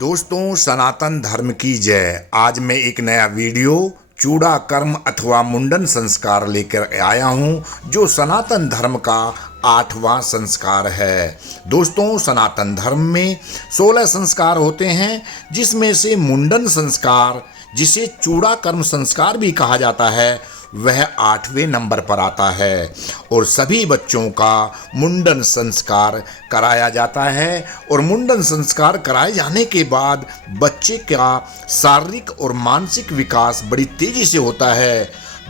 दोस्तों, सनातन धर्म की जय। आज मैं एक नया वीडियो चूड़ा कर्म अथवा मुंडन संस्कार लेकर आया हूं, जो सनातन धर्म का 8वां संस्कार है। दोस्तों, सनातन धर्म में 16 संस्कार होते हैं, जिसमें से मुंडन संस्कार, जिसे चूड़ा कर्म संस्कार भी कहा जाता है, वह 8वें नंबर पर आता है। और सभी बच्चों का मुंडन संस्कार कराया जाता है। और मुंडन संस्कार कराए जाने के बाद बच्चे का शारीरिक और मानसिक विकास बड़ी तेजी से होता है।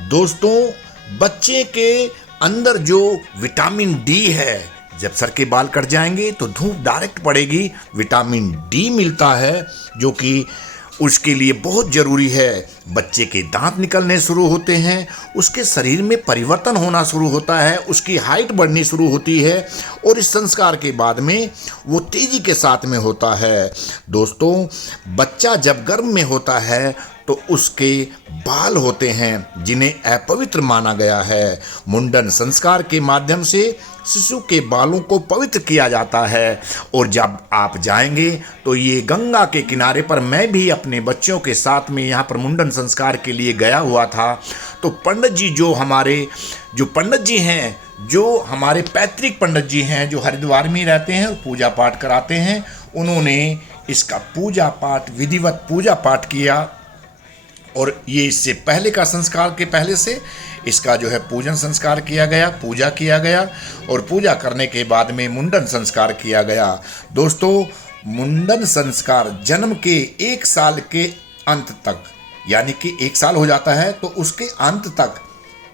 दोस्तों, बच्चे के अंदर जो विटामिन डी है, जब सर के बाल कट जाएंगे तो धूप डायरेक्ट पड़ेगी, विटामिन डी मिलता है, जो कि उसके लिए बहुत ज़रूरी है। बच्चे के दांत निकलने शुरू होते हैं, उसके शरीर में परिवर्तन होना शुरू होता है, उसकी हाइट बढ़नी शुरू होती है, और इस संस्कार के बाद में वो तेज़ी के साथ में होता है। दोस्तों, बच्चा जब गर्भ में होता है तो उसके बाल होते हैं, जिन्हें अपवित्र माना गया है। मुंडन संस्कार के माध्यम से शिशु के बालों को पवित्र किया जाता है। और जब आप जाएंगे तो ये गंगा के किनारे पर, मैं भी अपने बच्चों के साथ में यहाँ पर मुंडन संस्कार के लिए गया हुआ था, तो पंडित जी जो पंडित जी हैं, जो हमारे पैतृक पंडित जी हैं, जो हरिद्वार में रहते हैं और पूजा पाठ कराते हैं, उन्होंने इसका पूजा पाठ, विधिवत पूजा पाठ किया। और ये इससे पहले का संस्कार के पहले से इसका जो है पूजन संस्कार किया गया, पूजा किया गया, और पूजा करने के बाद में मुंडन संस्कार किया गया। दोस्तों, मुंडन संस्कार जन्म के 1 साल के अंत तक, यानी कि 1 साल हो जाता है तो उसके अंत तक,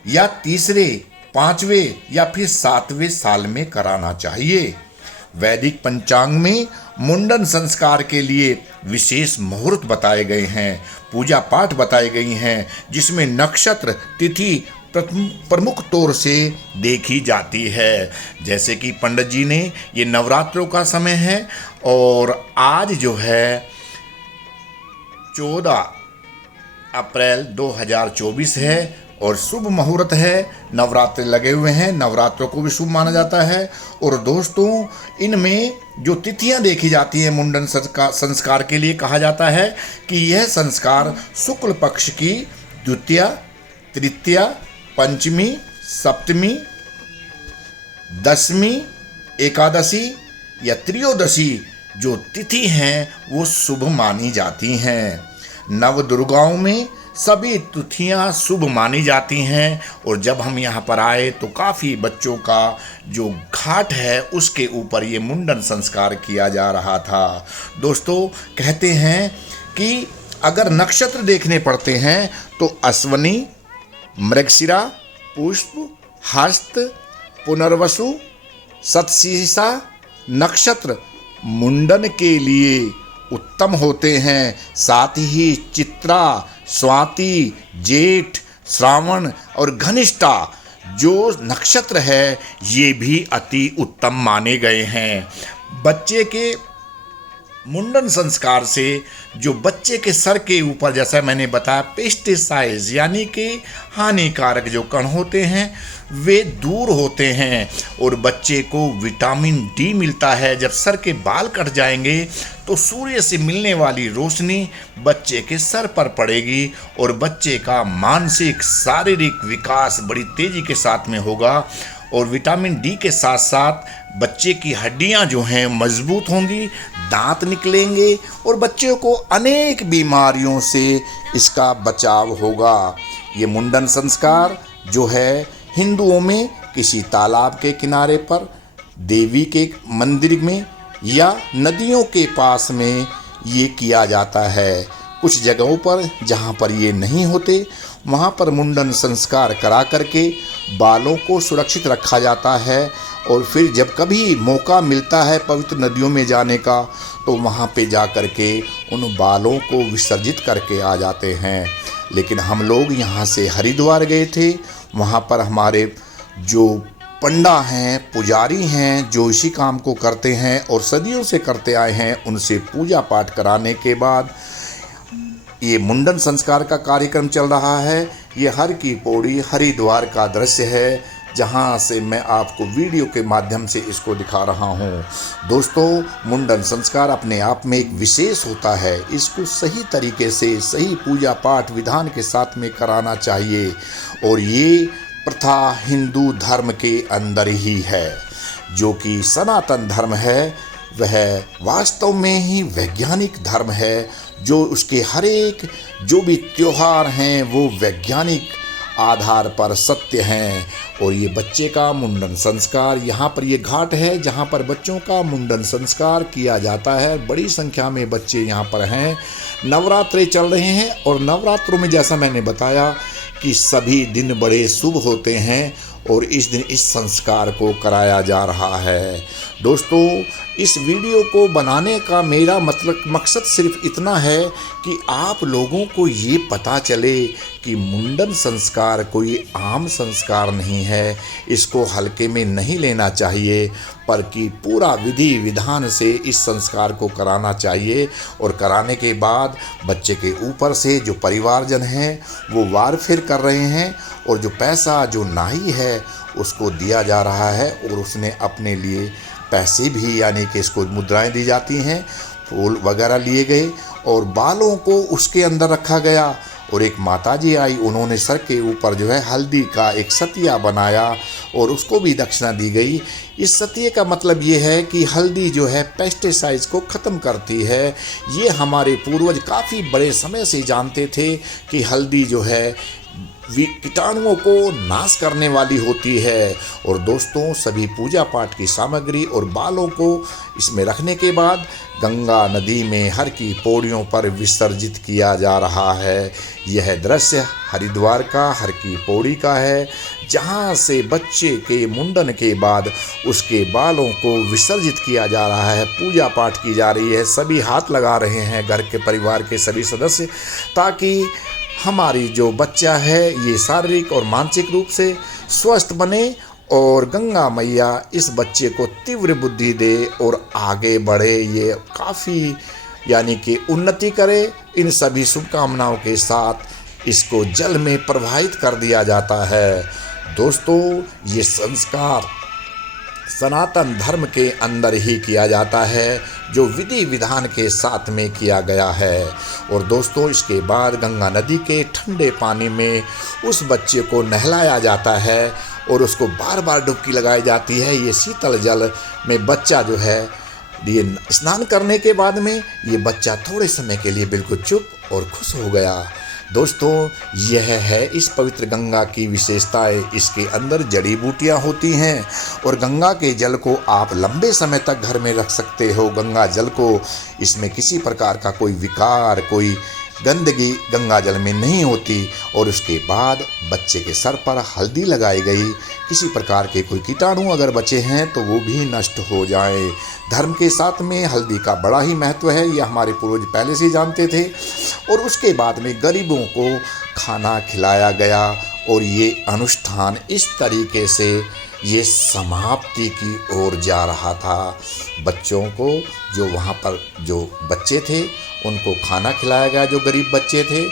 या तीसरे, 5वें या फिर 7वें साल में कराना चाहिए। वैदिक पंचांग में मुंडन संस्कार के लिए विशेष मुहूर्त बताए गए हैं, पूजा पाठ बताई गई हैं, जिसमें नक्षत्र तिथि प्रमुख तौर से देखी जाती है। जैसे कि पंडित जी ने, ये नवरात्रों का समय है और आज जो है 14 अप्रैल 2024 है और शुभ मुहूर्त है, नवरात्र लगे हुए हैं, नवरात्रों को भी शुभ माना जाता है। और दोस्तों, इनमें जो तिथियां देखी जाती हैं मुंडन संस्कार के लिए, कहा जाता है कि यह संस्कार शुक्ल पक्ष की द्वितीया, तृतीया, पंचमी, सप्तमी, दशमी, एकादशी या त्रयोदशी जो तिथि हैं वो शुभ मानी जाती हैं। नवदुर्गाओं में सभी तिथियां शुभ मानी जाती हैं। और जब हम यहाँ पर आए तो काफ़ी बच्चों का जो घाट है उसके ऊपर ये मुंडन संस्कार किया जा रहा था। दोस्तों, कहते हैं कि अगर नक्षत्र देखने पड़ते हैं तो अश्वनी, मृगशिरा, पुष्प, हस्त, पुनर्वसु, शतशीर्षा नक्षत्र मुंडन के लिए उत्तम होते हैं। साथ ही चित्रा, स्वाति, जेठ, श्रावण और घनिष्ठा जो नक्षत्र है, ये भी अति उत्तम माने गए हैं। बच्चे के मुंडन संस्कार से जो बच्चे के सर के ऊपर, जैसा मैंने बताया, पेस्टिसाइड्स यानी कि हानिकारक जो कण होते हैं वे दूर होते हैं, और बच्चे को विटामिन डी मिलता है। जब सर के बाल कट जाएंगे तो सूर्य से मिलने वाली रोशनी बच्चे के सर पर पड़ेगी और बच्चे का मानसिक शारीरिक विकास बड़ी तेज़ी के साथ में होगा। और विटामिन डी के साथ साथ बच्चे की हड्डियां जो हैं मजबूत होंगी, दांत निकलेंगे और बच्चे को अनेक बीमारियों से इसका बचाव होगा। ये मुंडन संस्कार जो है हिंदुओं में किसी तालाब के किनारे पर, देवी के मंदिर में या नदियों के पास में ये किया जाता है। कुछ जगहों पर जहाँ पर ये नहीं होते, वहाँ पर मुंडन संस्कार करा करके बालों को सुरक्षित रखा जाता है। और फिर जब कभी मौका मिलता है पवित्र नदियों में जाने का, तो वहाँ पे जा कर के उन बालों को विसर्जित करके आ जाते हैं। लेकिन हम लोग यहाँ से हरिद्वार गए थे, वहाँ पर हमारे जो पंडा हैं, पुजारी हैं, जो इसी काम को करते हैं और सदियों से करते आए हैं, उनसे पूजा पाठ कराने के बाद ये मुंडन संस्कार का कार्यक्रम चल रहा है। ये हर की पौड़ी हरिद्वार का दृश्य है, जहां से मैं आपको वीडियो के माध्यम से इसको दिखा रहा हूं। दोस्तों, मुंडन संस्कार अपने आप में एक विशेष होता है। इसको सही तरीके से सही पूजा पाठ विधान के साथ में कराना चाहिए और ये प्रथा हिंदू धर्म के अंदर ही है। जो कि सनातन धर्म है वह वास्तव में ही वैज्ञानिक धर्म है। जो उसके हर एक जो भी त्योहार हैं वो वैज्ञानिक आधार पर सत्य हैं। और ये बच्चे का मुंडन संस्कार, यहाँ पर ये घाट है जहाँ पर बच्चों का मुंडन संस्कार किया जाता है। बड़ी संख्या में बच्चे यहाँ पर हैं। नवरात्रे चल रहे हैं और नवरात्रों में जैसा मैंने बताया कि सभी दिन बड़े शुभ होते हैं और इस दिन इस संस्कार को कराया जा रहा है। दोस्तों, इस वीडियो को बनाने का मेरा मकसद सिर्फ इतना है कि आप लोगों को ये पता चले कि मुंडन संस्कार कोई आम संस्कार नहीं है। इसको हल्के में नहीं लेना चाहिए, पर कि पूरा विधि विधान से इस संस्कार को कराना चाहिए। और कराने के बाद बच्चे के ऊपर से जो परिवारजन हैं वो वार फिर कर रहे हैं और जो पैसा जो नाई है उसको दिया जा रहा है और उसने अपने लिए पैसे भी यानी कि इसको मुद्राएं दी जाती हैं, फूल वगैरह लिए गए और बालों को उसके अंदर रखा गया। और एक माताजी आई, उन्होंने सर के ऊपर जो है हल्दी का एक सतिया बनाया और उसको भी दक्षिणा दी गई। इस सतिये का मतलब ये है कि हल्दी जो है पेस्टिसाइड्स को ख़त्म करती है। ये हमारे पूर्वज काफ़ी बड़े समय से जानते थे कि हल्दी जो है कीटाणुओं को नाश करने वाली होती है। और दोस्तों, सभी पूजा पाठ की सामग्री और बालों को इसमें रखने के बाद गंगा नदी में हर की पौड़ियों पर विसर्जित किया जा रहा है। यह दृश्य हरिद्वार का हर की पौड़ी का है, जहां से बच्चे के मुंडन के बाद उसके बालों को विसर्जित किया जा रहा है। पूजा पाठ की जा रही है, सभी हाथ लगा रहे हैं घर के परिवार के सभी सदस्य, ताकि हमारी जो बच्चा है ये शारीरिक और मानसिक रूप से स्वस्थ बने और गंगा मैया इस बच्चे को तीव्र बुद्धि दे और आगे बढ़े। ये काफ़ी यानी कि उन्नति करे। इन सभी शुभकामनाओं के साथ इसको जल में प्रवाहित कर दिया जाता है। दोस्तों, ये संस्कार सनातन धर्म के अंदर ही किया जाता है, जो विधि विधान के साथ में किया गया है। और दोस्तों, इसके बाद गंगा नदी के ठंडे पानी में उस बच्चे को नहलाया जाता है और उसको बार बार डुबकी लगाई जाती है। ये शीतल जल में बच्चा जो है ये स्नान करने के बाद में ये बच्चा थोड़े समय के लिए बिल्कुल चुप और खुश हो गया। दोस्तों, यह है इस पवित्र गंगा की विशेषताएं। इसके अंदर जड़ी बूटियां होती हैं और गंगा के जल को आप लंबे समय तक घर में रख सकते हो। गंगा जल को इसमें किसी प्रकार का कोई विकार, कोई गंदगी गंगा जल में नहीं होती। और उसके बाद बच्चे के सर पर हल्दी लगाई गई। किसी प्रकार के कोई कीटाणु अगर बचे हैं तो वो भी नष्ट हो जाएं। धर्म के साथ में हल्दी का बड़ा ही महत्व है, ये हमारे पूर्वज पहले से जानते थे। और उसके बाद में गरीबों को खाना खिलाया गया और ये अनुष्ठान इस तरीके से ये समाप्ति की ओर जा रहा था। बच्चों को जो वहाँ पर जो बच्चे थे उनको खाना खिलाया गया, जो गरीब बच्चे थे।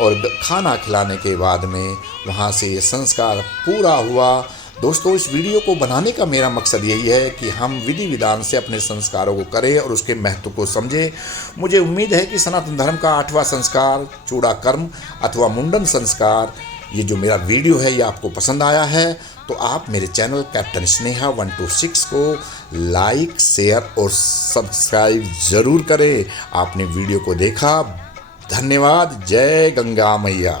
और खाना खिलाने के बाद में वहाँ से ये संस्कार पूरा हुआ। दोस्तों, इस वीडियो को बनाने का मेरा मकसद यही है कि हम विधि विधान से अपने संस्कारों को करें और उसके महत्व को समझें। मुझे उम्मीद है कि सनातन धर्म का 8वां संस्कार चूड़ा कर्म अथवा मुंडन संस्कार, ये जो मेरा वीडियो है ये आपको पसंद आया है तो आप मेरे चैनल कैप्टन स्नेहा 126 को लाइक, शेयर और सब्सक्राइब ज़रूर करें। आपने वीडियो को देखा, धन्यवाद। जय गंगा मैया।